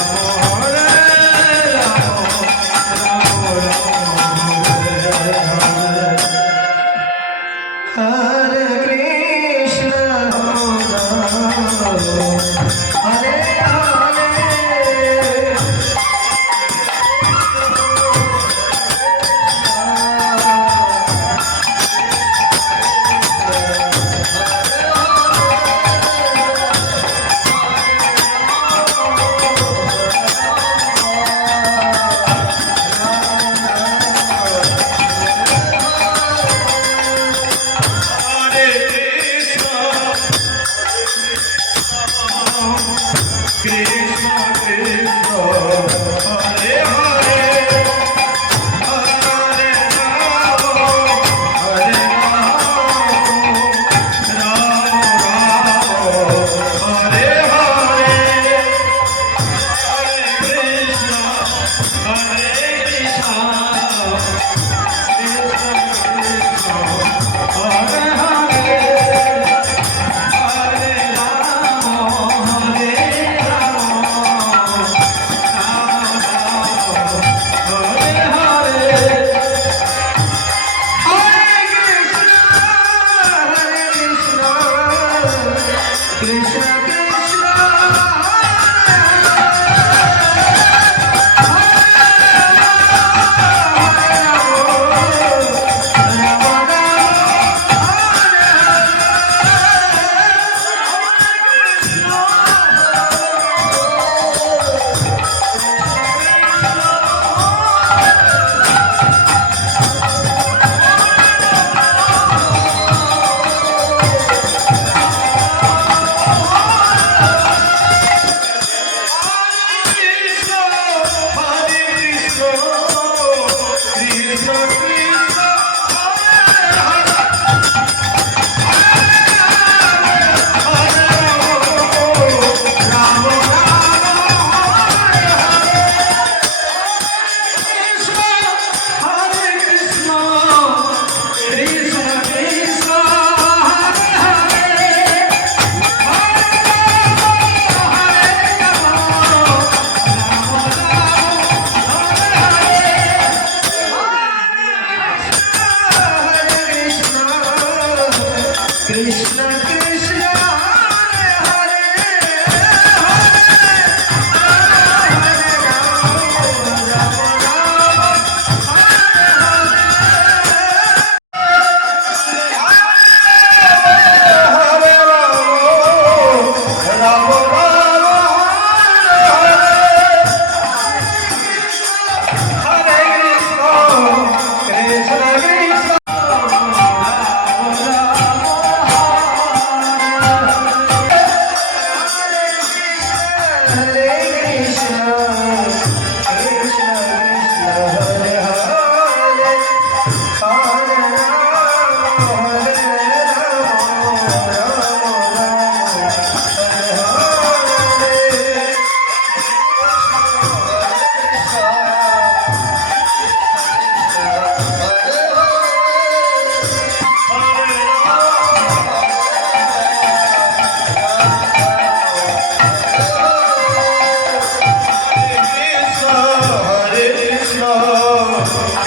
Namo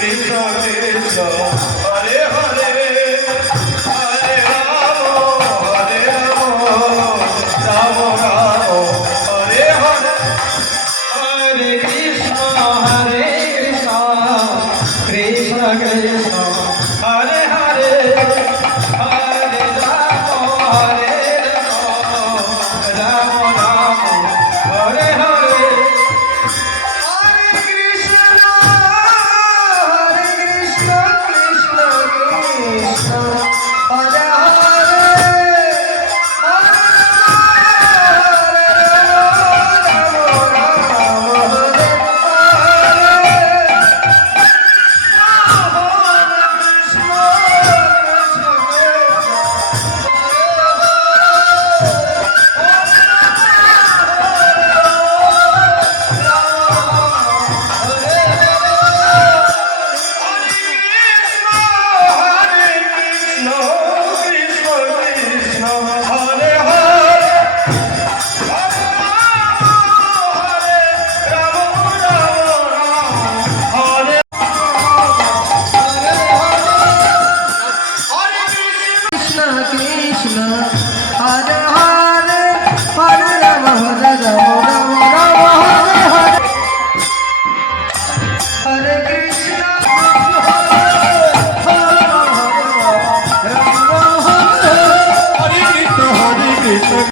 Krishna, Krishna. Adam.